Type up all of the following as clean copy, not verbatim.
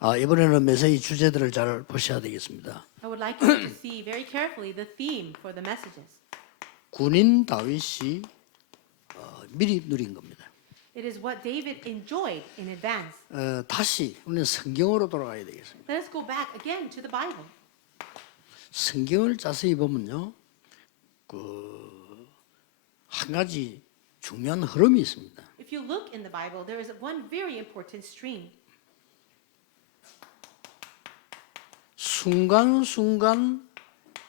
이번에는 메시지 주제들을 잘 보셔야 되겠습니다. I would like you to see very carefully the theme for the messages. 군인 다윗이 미리 누린 겁니다. It is what David enjoyed in advance. 다시 우리는 성경으로 돌아가야 되겠습니다. Let us go back again to the Bible. 성경을 자세히 보면요, 한 가지 중요한 흐름이 있습니다. If you look in the Bible, there is one very important stream. 순간순간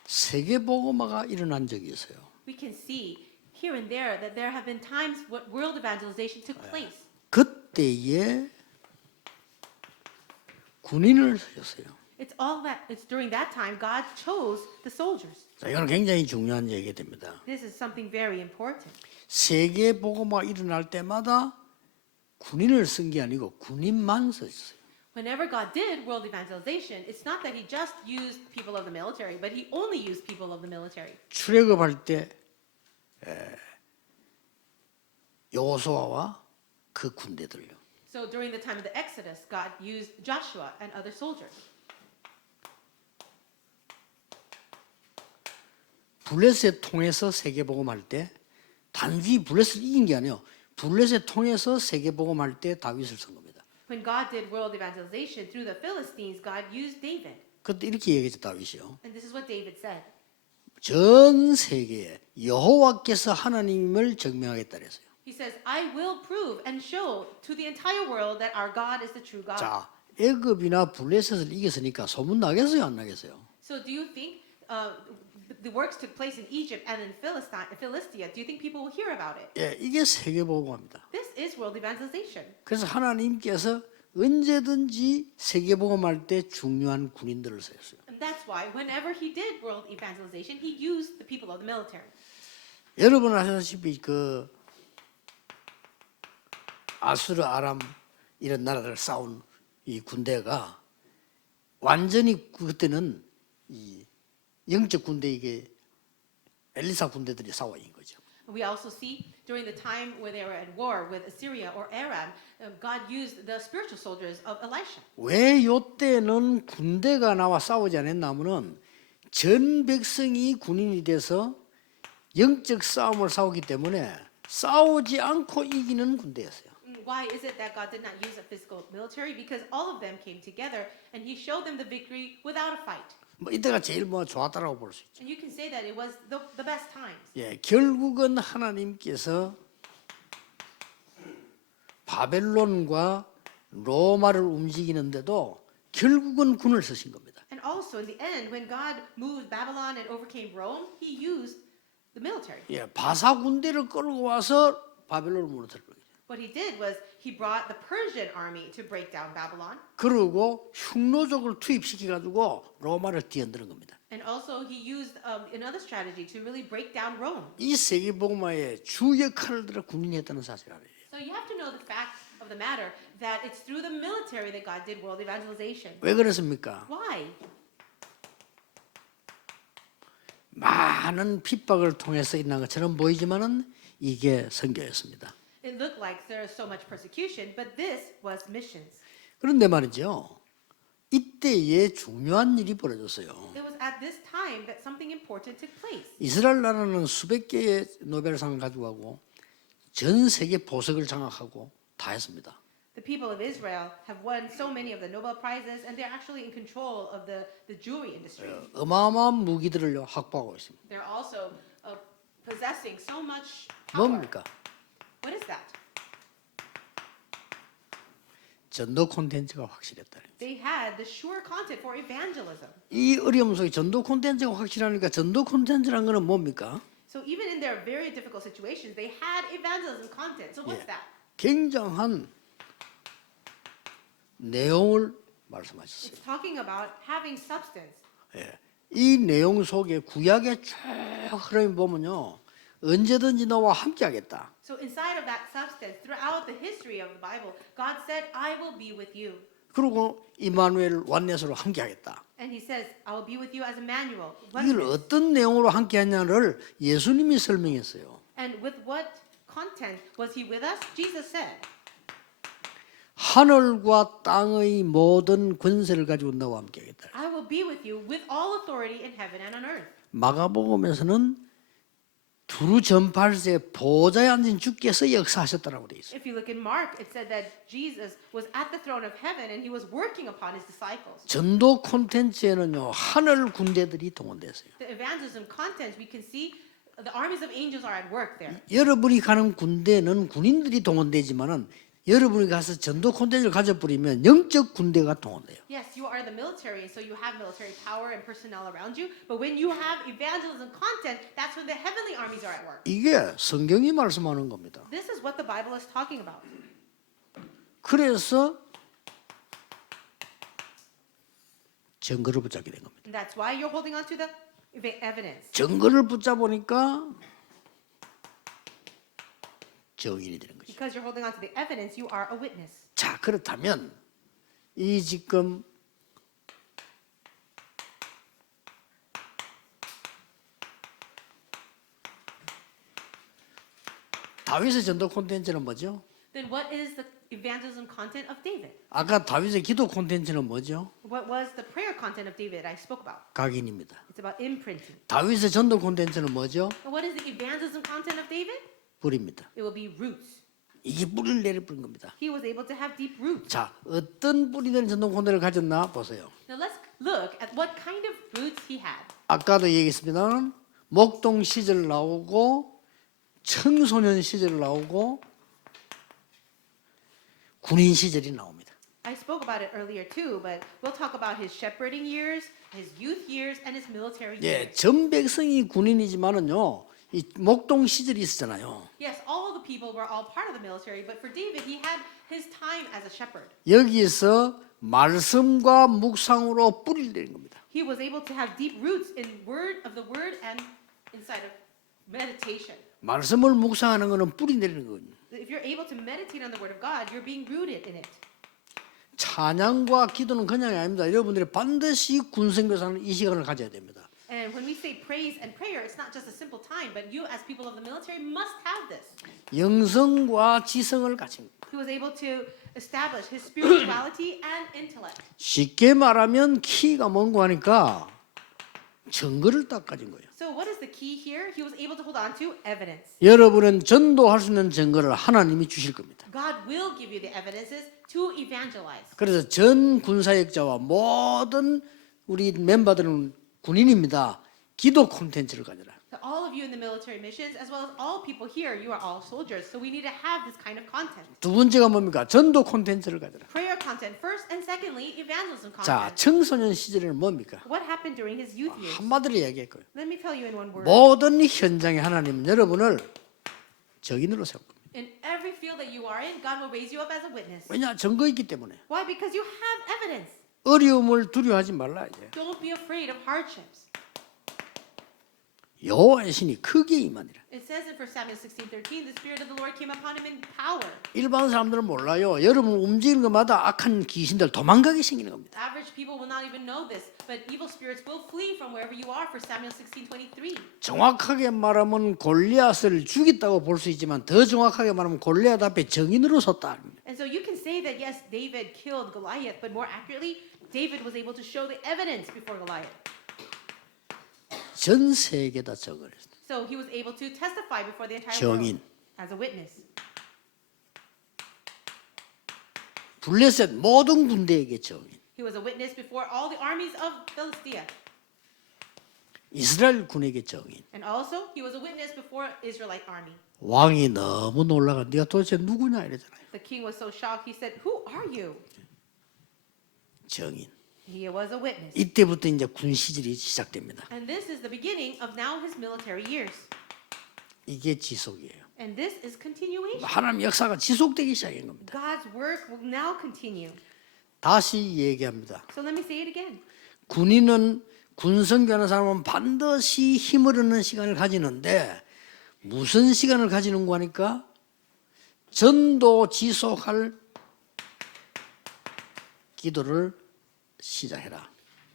세계복음화가 일어난 적이 있어요. We can see here and there that there have been times when world evangelization took place. 그때에 군인을 쓰셨어요. It's during that time God chose the soldiers. 자, 이건 굉장히 중요한 얘기가 됩니다. This is something very important. 세계복음화 일어날 때마다 군인을 쓴 게 아니고 군인만 썼어요. Whenever God did world evangelization, it's not that he just used people of the military, but he only used people of the military. 출애굽할 때 여호수아와 그 군대들요. So during the time of the Exodus, God used Joshua and other soldiers. 블레셋 통해서 세계복음할 때 단지 블레셋 이긴 게 아니에요. 블레셋 통해서 세계복음할 때 다윗을 쓴 겁니다. When God did world evangelization through the Philistines, God used David. 그때 이렇게 얘기했죠, 다윗이요. And this is what David said. 전 세계에 여호와께서 하나님을 증명하겠다 그랬어요. He says, I will prove and show to the entire world that our God is the true God. 자, 애굽이나 블레셋을 이겼으니까 소문 나겠어요, 안 나겠어요? So do you think the works took place in Egypt and in Philistia? Do you think people will hear about it? 예, 이게 세계복음화입니다. This is world evangelization. 그래서 하나님께서 언제든지 세계복음할 때 중요한 군인들을 쓰셨어요. And that's why whenever he did world evangelization, he used the people of the military. 여러분 아시다시피 그 아수르, 아람 이런 나라들 싸운 이 군대가 완전히 그때는 이 영적 군대 이게 엘리사 군대들이 싸워 이긴 거죠. We also see during the time where they were at war with Assyria or Aram, God used the spiritual soldiers of Elisha. 왜 요때는 군대가 나와 싸우지 않았냐면은 전 백성이 군인이 돼서 영적 싸움을 싸우기 때문에 싸우지 않고 이기는 군대였어요. Why is it that God did not use a physical military? Because all of them came together and he showed them the victory without a fight. 뭐 이때가 제일 뭐 좋았다라고 볼 수 있죠. And you can say that it was the best times. 예, 결국은 하나님께서 바벨론과 로마를 움직이는데도 결국은 군을 쓰신 겁니다. And also in the end, when God moved Babylon and overcame Rome, he used the military. 예, 바사 군대를 끌고 와서 바벨론을 무너뜨린 거예요. What he did was he brought the Persian army to break down Babylon. 그리고 흉노족을 투입시켜 가지고 로마를 뒤흔드는 겁니다. And also he used another strategy to really break down Rome. 이 세계복음화의 주 역할을 들어 군인이 했다는 사실 알아요. So you have to know the fact of the matter that it's through the military that God did world evangelization. 왜 그렇습니까? Why? 많은 핍박을 통해서 일어난 것처럼 보이지만은 이게 선교였습니다. It looked like there was so much persecution, but this was missions. 그런데 말이죠. 이때에 중요한 일이 벌어졌어요. It was at this time that something important took place. 이스라엘 나라는 수백 개의 노벨상을 가지고 가고 전 세계 보석을 장악하고 다 했습니다. The people of Israel have won so many of the Nobel Prizes, and they're actually in control of the jewelry industry. 어마어마한 무기들을 확보하고 있습니다. They're also possessing so much power. 뭡니까? What is that? 전도 콘텐츠가 확실했다. They had the sure content for evangelism. 이 어려움 속에 전도 콘텐츠가 확실하니까 전도 콘텐츠란 거는 뭡니까? So even in their very difficult situations, they had evangelism content. So what's that? 굉장한 내용을 말씀하셨어요. It's talking about having substance. 예. 이 내용 속에 구약의 쭉 흐름을 보면요. 언제든지 너와 함께하겠다. So inside of that substance, throughout the history of the Bible, God said, I will be with you. 그리고 이마누엘 완넷으로 함께하겠다. And he says, I will be with you as Emmanuel. 이걸 어떤 내용으로 함께하냐를 예수님이 설명했어요. And with what content was he with us? Jesus said. 하늘과 땅의 모든 권세를 가지고 너와 함께 하겠다. I will be with you with all authority in heaven and on earth. 마가복음에서는 두루 전팔세 보좌에 앉은 주께서 역사하셨다라고 돼 있어요. If you look in Mark, it said that Jesus was at the throne of heaven and he was working upon his disciples. 전도 콘텐츠에는요 하늘 군대들이 동원됐어요. The evangelism content, we can see the armies of angels are at work there. 여러분이 가는 군대는 군인들이 동원되지만은 여러분이 가서 전도 콘텐츠를 가져버리면 영적 군대가 동원돼요. Yes, you are the military, so you have military power and personnel around you. But when you have evangelism content, that's when the heavenly armies are at work. 이게 성경이 말씀하는 겁니다. This is what the Bible is talking about. 그래서 증거를 붙잡게 된 겁니다. And that's why you're holding on to the evidence. 증거를 붙잡으니까 증인이 되는 거죠. Because you're holding on to the evidence, you are a witness. 자, 그렇다면 이 지금 다윗의 전도 콘텐츠는 뭐죠? Then what is the evangelism content of David? 아까 다윗의 기도 콘텐츠는 뭐죠? What was the prayer content of David I spoke about? 각인입니다. It's about imprinting. 다윗의 전도 콘텐츠는 뭐죠? And what is the evangelism content of David? 뿌리입니다. It will be roots. 이게 뿌리를 내려뿌린 겁니다. He was able to have deep roots. 자, 어떤 뿌리된 전도 콘텐츠를 가졌나 보세요. Now let's look at what kind of roots he had. 아까도 얘기했습니다만 목동 시절 나오고 청소년 시절 나오고 군인 시절이 나옵니다. I spoke about it earlier too, but we'll talk about his shepherding years, his youth years, and his military 예, years. 전 백성이 군인이지만은요, 이 목동 시절이 있었잖아요. Yes, all the people were all part of the military, but for David, he had his time as a shepherd. 여기서 말씀과 묵상으로 뿌리를 내린 겁니다. He was able to have deep roots in the word and inside of meditation. 말씀을 묵상하는 것은 뿌리 내리는 거거든요. If you're able to meditate on the word of God, you're being rooted in it. 찬양과 기도는 그냥이 아닙니다. 여러분들이 반드시 군생교사는 이 시간을 가져야 됩니다. And when we say praise and prayer, it's not just a simple time, but you as people of the military must have this. 영성과 지성을 가진 겁니다. He was able to establish his spirituality and intellect. 쉽게 말하면 키가 뭔고 하니까 증거를 딱 가진 거예요. So what is the key here? He was able to hold on to evidence. 여러분은 전도할 수 있는 증거를 하나님이 주실 겁니다. God will give you the evidences to evangelize. 그래서 전 군사역자와 모든 우리 멤버들은 군인입니다. 기도 콘텐츠를 가져라. To all of you in the military missions, as well as all people here, you are all soldiers. So we need to have this kind of content. 두 번째가 뭡니까? 전도 콘텐츠를 가져라. Prayer content first, and secondly, evangelism 자, content. 청소년 시절에는 뭡니까? What happened during his youth years? 한마디로 얘기했고요. Let me tell you in one word. 모든 현장에 하나님은 여러분을 적인으로 세울 겁니다. In every field that you are in, God will raise you up as a witness. 왜냐? 증거 있기 때문에. Why? Because you have evidence. 어려움을 두려워하지 말라 이제. Don't be afraid of hardships. 여호와의 신이 크게 임하니라. It says in 1 Samuel 16:13, the Spirit of the Lord came upon him in power. 일반 사람들은 몰라요. 여러분 움직이는 것마다 악한 귀신들 도망가게 생기는 겁니다. Average people will not even know this, but evil spirits will flee from wherever you are. 1 Samuel 16:23. 정확하게 말하면 골리앗을 죽였다고 볼 수 있지만 더 정확하게 말하면 골리앗 앞에 정인으로 섰다. And so you can say that yes, David killed Goliath, but more accurately, David was able to show the evidence before Goliath. 전 세계다 적을 했어요. So he was able to testify before the entire 정인. world as a witness. 블레셋 모든 군대에게 정인. He was a witness before all the armies of Philistia. 이스라엘 군에게 정인. And also, he was a witness before Israelite army. 왕이 너무 놀라가 네가 도대체 누구냐 이러잖아요. The king was so shocked, he said, "Who are you?" 정인. He was a witness. 이때부터 이제 군 시절이 시작됩니다. And this is the beginning of now his military years. 이게 지속이에요. And this is continuation. 하나님 역사가 지속되기 시작한 겁니다. God's work will now continue. 다시 얘기합니다. So let me say it again. 군인은 군성교하는 사람은 반드시 힘을 얻는 시간을 가지는데 무슨 시간을 가지는 거 하니까 전도 지속할 기도를 시작해라.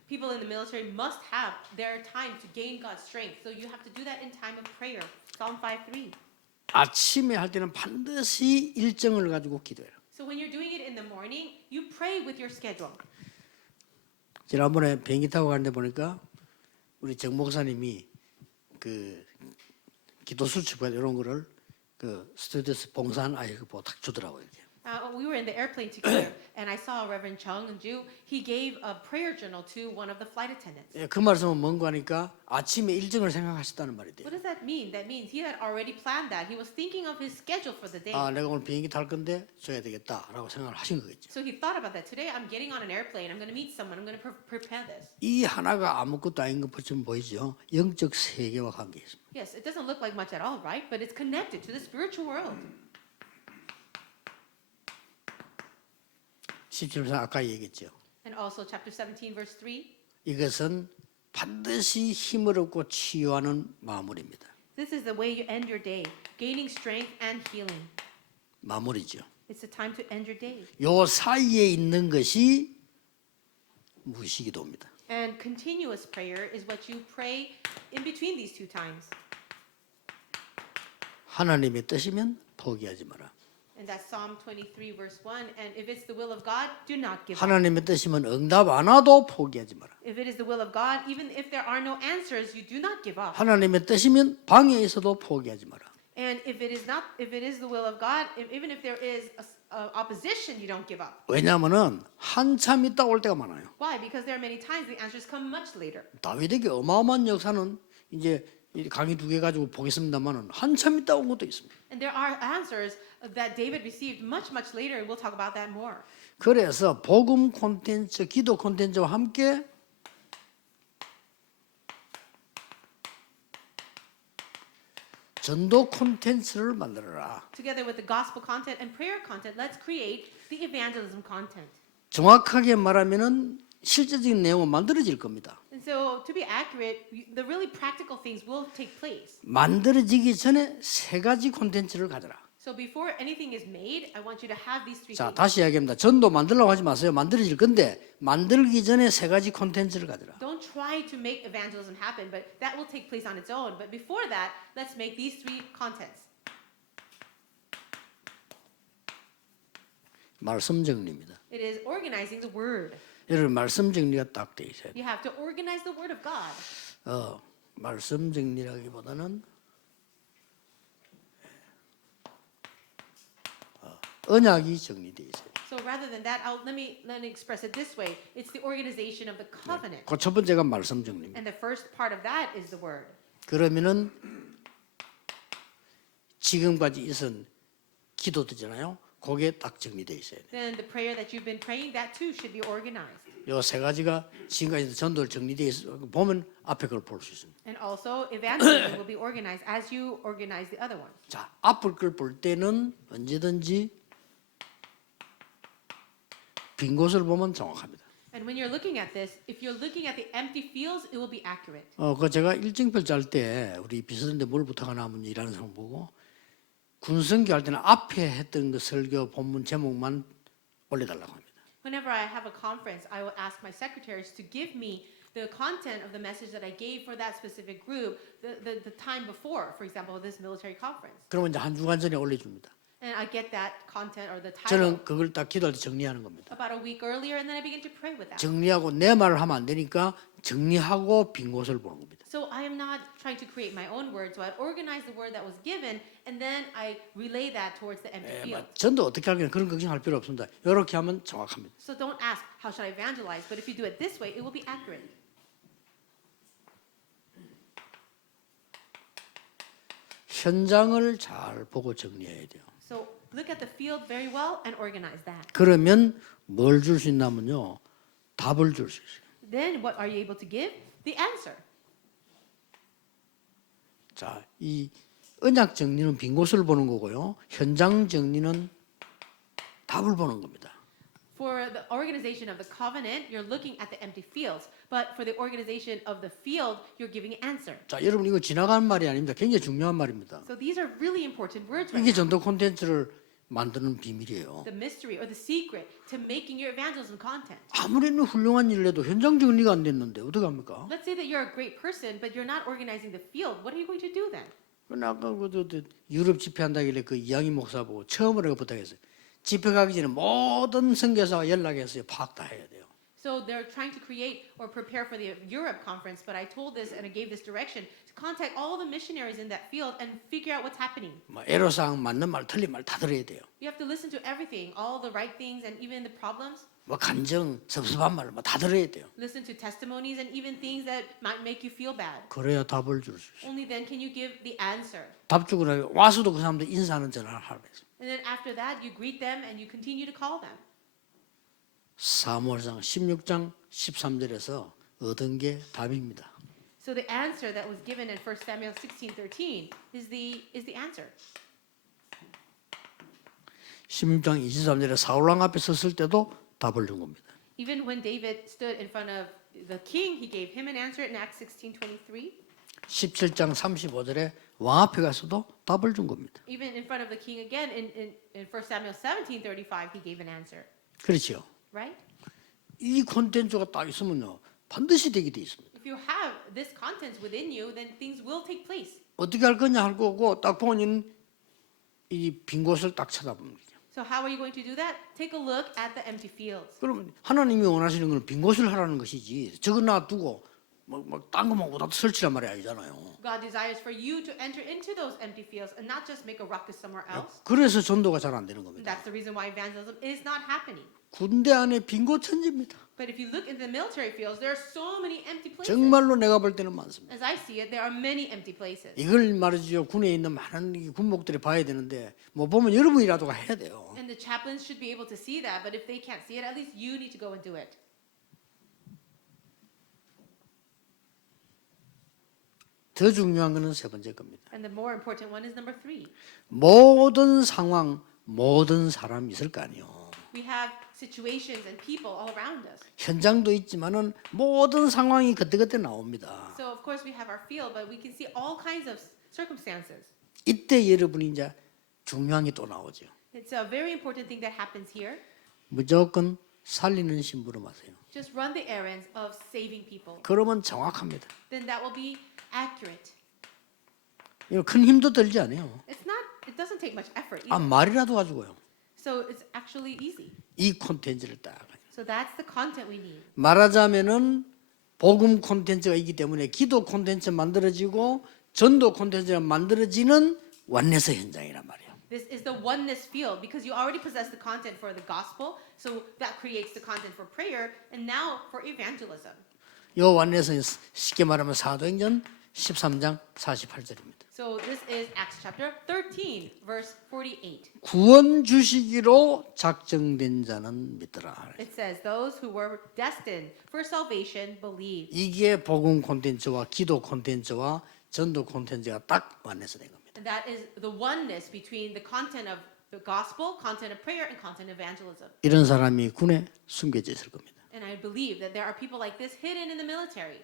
People in the military must have their time to gain God's strength. So you have to do that in time of prayer. Psalm 5:3. 아침에 할 때는 반드시 일정을 가지고 기도해라. So So when you're doing it in the morning, you pray with your schedule. 지난번에 비행기 타고 가는데 보니까 우리 정 목사님이 그 기도 수첩 이런 거를 그 스튜디오스 봉사한 아이가 보고 딱 주더라고요. 이렇게. We were in the airplane together, and I saw Reverend Chung and Ju. He gave a prayer journal to one of the flight attendants. 예, 그 말씀은 뭔가 하니까 아침에 일정을 생각하셨다는 말이 돼요. What does that mean? That means he had already planned that. He was thinking of his schedule for the day. 아, 내가 오늘 비행기 탈 건데 줘야 되겠다라고 생각을 하신 거겠죠. So he thought about that. Today I'm getting on an airplane. I'm going to meet someone. I'm going to prepare this. 이 하나가 아무것도 아닌 것처럼 보이죠. 영적 세계와 관계 있습니다. Yes, it doesn't look like much at all, right? But it's connected to the spiritual world. 17절 아까 얘기했죠. And also chapter 17 verse 3. 이것은 반드시 힘을 얻고 치유하는 마무리입니다. This is the way you end your day, gaining strength and healing. 마무리죠. It's the time to end your day. 요 사이에 있는 것이 무시기도입니다. And continuous prayer is what you pray in between these two times. 하나님의 뜻이면 포기하지 마라. And that's Psalm 23 verse 1. And if it's the will of God, do not give up. 하나님의 뜻이면 응답 안 와도 포기하지 마라. If it is the will of God, even if there are no answers, you do not give up. 하나님의 뜻이면 방에 있어도 포기하지 마라. And if it is the will of God, even if there is opposition, you don't give up. 왜냐하면은 한참 있다 올 때가 많아요. Why? Because there are many times the answers come much later. 다윗에게 어마어마한 역사는 이제 이 강의 2개 가지고 보겠습니다만은 한참 있다 온 것도 있습니다. And there are answers that David received much later, and we'll talk about that more. 그래서 복음 콘텐츠, 기도 콘텐츠와 함께 전도 콘텐츠를 만들어라. Together with the gospel content and prayer content, let's create the evangelism content. 정확하게 말하면은 실제적인 내용은 만들어질 겁니다. And so, to be accurate, the really practical things will take place. 만들어지기 전에 세 가지 콘텐츠를 가져라. So before anything is made, I want you to have these three 자, things. 다시 이야기합니다. 전도 만들려고 하지 마세요. 만들어질 건데 만들기 전에 세 가지 콘텐츠를 가져라. Don't try to make evangelism happen, but that will take place on its own. But before that, let's make these three contents. 말씀 정리입니다. It is organizing the word. 여러분 말씀 정리가 딱 돼 있어요. You have to organize the word of God. 말씀 정리라기보다는 언약이 정리돼 있어요. So rather than that, let me express it this way. It's the organization of the covenant. 그 첫 번째가 말씀 정리입니다. And the first part of that is the word. 그러면은 지금까지 있은 기도들잖아요. 그게 딱 정리돼 있어야 돼요. Then the prayer that you've been praying, that too should be organized. 요 세 가지가 지금까지 전도를 정리돼 있어 보면 앞에 걸 볼 수 있습니다. And also, evangelism will be organized as you organize the other ones. 자, 앞을 걸 볼 때는 언제든지 빈 곳을 보면 정확합니다. And when you're looking at this, if you're looking at the empty fields, it will be accurate. 그 제가 일정별 짤 때 우리 비서인데 뭘 부탁하나 하면 일하는 사람 보고 군성교 할 때는 앞에 했던 그 설교 본문 제목만 올려달라고 합니다. Whenever I have a conference, I will ask my secretaries to give me the content of the message that I gave for that specific group the time before, for example, this military conference. 그러면 이제 한 주간 전에 올려줍니다. And I get that content or the title 저는 그걸 딱 기도할 때 정리하는 겁니다. about a week earlier, and then I begin to pray with that. 정리하고 내 말을 하면 안 되니까 정리하고 빈 곳을 보는 겁니다. So I am not trying to create my own word. So I organize the word that was given, and then I relay that towards the empty field. 전도 어떻게 하겠냐 그런 걱정할 필요 없습니다. 이렇게 하면 정확합니다. So don't ask, how should I evangelize? But if you do it this way, it will be accurate. 현장을 잘 보고 정리해야 돼요. So look at the field very well and organize that. 그러면 뭘 줄 수 있냐면요. 답을 줄 수 있어요. Then what are you able to give? The answer. 자, 이 언약 정리는 빈 곳을 보는 거고요. 현장 정리는 답을 보는 겁니다. For the organization of the covenant, you're looking at the empty fields. But for the organization of the field, you're giving answer. 자, 여러분 이거 지나가는 말이 아닙니다. 굉장히 중요한 말입니다. So these are really important words right 이게 now. 전도 콘텐츠를 만드는 비밀이에요. The mystery or the secret to making your evangelism content. 아무리 훌륭한 일을 해도 현장 정리가 안 됐는데 어떻게 합니까? Let's say that you're a great person, but you're not organizing the field. What are you going to do then? 아까 유럽 집회한다길래 그 이양희 목사 보고 처음으로 부탁했어요. 집회 가기 전에 모든 선교사가 연락해서 파악 다 해야 돼요. So they're trying to create or prepare for the Europe conference, but I told this and I gave this direction to contact all the missionaries in that field and figure out what's happening. 뭐 애로사항 맞는 말 틀린 말 다 들어야 돼요. You have to listen to everything, all the right things and even the problems. 뭐 간증, 섭섭한 말 뭐 다 들어야 돼요. Listen to testimonies and even things that might make you feel bad. 그래야 답을 줄 수 있어요. Only then can you give the answer. 답 주고 나서 와서도 그 사람들 인사하는 전화를 하라고 했어요. And then after that, you greet them and you continue to call them. 사무엘상 16장 13절에서 얻은 게 답입니다. So the answer that was given in 1 Samuel 16:13 is the answer. 16장 23절에 사울왕 앞에 섰을 때도 답을 준 겁니다. Even when David stood in front of the king, he gave him an answer in Acts 16:23. 17장 35절에 왕 앞에 가서도 답을 준 겁니다. Even in front of the king again in 1 Samuel 17:35, he gave an answer. 그렇죠. Right? 이 콘텐츠가 딱 있으면요 반드시 되게 돼 있습니다. If you have this content within you, then things will take place. 어떻게 할 거냐 할 거고 딱 보니 이 빈 곳을 딱 쳐다보는 거죠. So how are you going to do that? Take a look at the empty fields. 그럼 하나님이 원하시는 건 빈 곳을 하라는 것이지 저거 놔두고 딴 거만 오다 설치란 말이 아니잖아요. God desires for you to enter into those empty fields and not just make a ruckus somewhere else. 그래서 전도가 잘 안 되는 And 겁니다. that's the reason why evangelism is not happening. 군대 안에 빈 곳 천지입니다. But if you look in the military fields, there are so many empty places. 정말로 내가 볼 때는 많습니다. As I see it, there are many empty places. 이걸 말이죠. 군에 있는 많은 이 군목들이 봐야 되는데 못 보면 여러분이라도 해야 돼요. And the chaplains should be able to see that, but if they can't see it, at least you need to go and do it. 더 중요한 거는 세 번째 겁니다. And the more important one is number 3. 모든 상황, 모든 사람이 있을 거 아니에요. We have situations and people all around us. 현장도 있지만은 모든 상황이 그때그때 나옵니다. So of course we have our field, but we can see all kinds of circumstances. 이때 여러분이 이제 중요한 게 또 나오죠. It's a very important thing that happens here. 무조건 살리는 심부름하세요. Just run the errands of saving people. 그러면 정확합니다. Then that will be accurate. 이거 큰 힘도 들지 않아요. It doesn't take much effort 아 either. 말이라도 가지고요. So it's actually easy. 이 콘텐츠를 딱. So that's the content we need. 말하자면은 복음 콘텐츠가 있기 때문에 기도 콘텐츠 만들어지고 전도 콘텐츠가 만들어지는 완내서 현장이란 말이에요. This is the oneness field because you already possess the content for the gospel, so that creates the content for prayer and now for evangelism. 요 완내서 쉽게 말하면 사도행전 13장 48절입니다. So this is Acts chapter 13, verse 48. 구원 주시기로 작정된 자는 믿더라. It says, those who were destined for salvation believe. 이게 복음 콘텐츠와 기도 콘텐츠와 전도 콘텐츠가 딱 완내서 된 겁니다. And that is the oneness between the content of the gospel, content of prayer, and content of evangelism. 이런 사람이 군에 숨겨져 있을 겁니다. And I believe that there are people like this hidden in the military.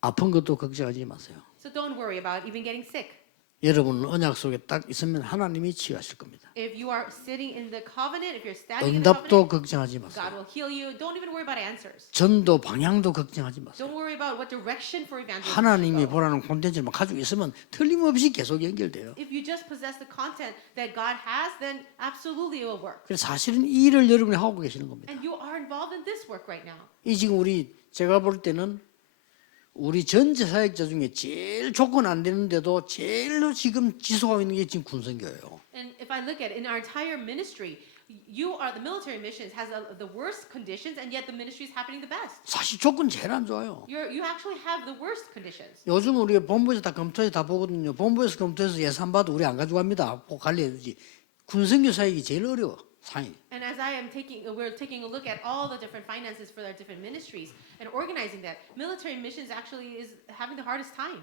아픈 것도 걱정하지 마세요. So don't worry about even getting sick. 여러분은 언약 속에 딱 있으면 하나님이 치유하실 겁니다. If you are sitting in the covenant, if you're standing in the 응답도 covenant, 걱정하지 God 마세요. will heal you. Don't even worry about answers. 전도 방향도 걱정하지 마세요. Don't worry about what direction for evangelism you 하나님이 should go. 보라는 콘텐츠를 가지고 있으면 틀림없이 계속 연결돼요. If you just possess the content that God has, then absolutely it will work. 그래서 사실은 이 일을 여러분이 하고 계시는 겁니다. And you are involved in this work right now. 이 지금 제가 볼 때는 우리 전체 사역자 중에 제일 조건 안 되는데도 제일로 지금 지속하고 있는 게 지금 군선교예요. And if I look at it, in our entire ministry, the military missions has the worst conditions, and yet the ministry is happening the best. 사실 조건 제일 안 좋아요. You actually have the worst conditions. 요즘 우리가 본부에서 다 검토해서 다 보거든요. 본부에서 검토해서 예산 봐도 우리 안 가져갑니다. 꼭 관리해주지. 군선교 사역이 제일 어려워. 상이. And as we're taking a look at all the different finances for our different ministries and organizing that, military missions actually is having the hardest time.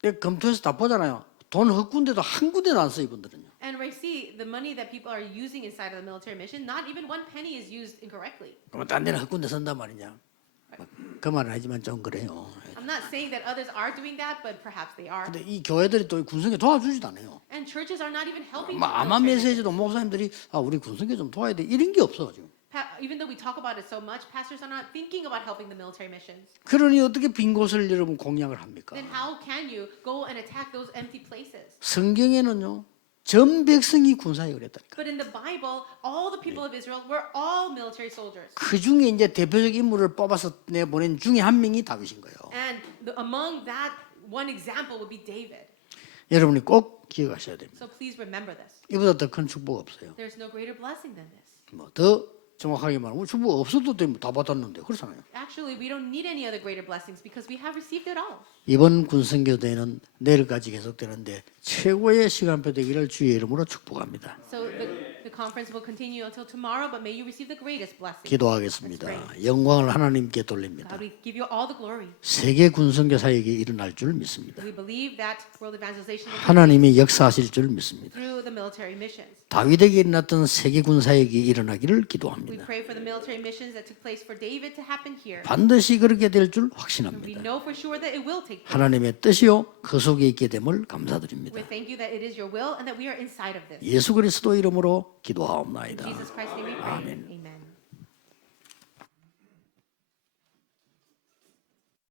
검토해서 다 보잖아요. 돈 헛군데도 한 군데도 안 써 이분들은요. And we see the money that people are using inside of the military mission, not even one penny is used incorrectly. 그러면 딴 데는 헛군데 쓴단 말이냐. 그 말은 하지만 좀 그래요. I'm not saying that others are doing that, but perhaps they are. 근데 이 교회들이 또 군성교 도와주지도 않아요. And churches are not even helping. 아마 military 메시지도 목사님들이 우리 군성교 좀 도와야 돼 이런 게 없어 지금. Even though we talk about it so much, pastors are not thinking about helping the military missions. 그러니 어떻게 빈 곳을 여러분 공략을 합니까? Then how can you go and attack those empty places? 성경에는요 전 백성이 군사에 그랬다니까. But in the Bible, all the people of Israel were all military soldiers. 그 중에 이제 대표적 인물을 뽑아서 내보낸 중에 한 명이 다윗인 거예요. And among that, one example would be David. 여러분이 꼭 기억하셔야 됩니다. So please remember this. 이보다 더 큰 축복 없어요. There's no greater blessing than this. 뭐 더 정확하게 말하면 축복 없어도 다 받았는데 그렇잖아요. Actually, we don't need any other greater blessings because we have received it all. 이번 군선교대는 내일까지 계속되는데 최고의 시간표 되기를 주의 이름으로 축복합니다. So the conference will continue until tomorrow, but may you receive the greatest blessing. 기도하겠습니다. 영광을 하나님께 돌립니다. God, we give you all the glory. 세계 군선교 사역이 일어날 줄 믿습니다. We believe that world evangelization will 하나님이 역사하실 줄 믿습니다. through the military missions. 다윗에게 일어났던 세계 군 사역이 일어나기를 We 기도합니다. pray for the military missions that took place for David to happen here. 반드시 그렇게 될 줄 And we 확신합니다. know for sure that it will take place. 하나님의 뜻이요 그 속에 있게 됨을 감사드립니다. We thank you that it is your will and that we are inside of this. 예수 그리스도 이름으로 In 기도하옵나이다. Jesus Christ's name we pray. Amen.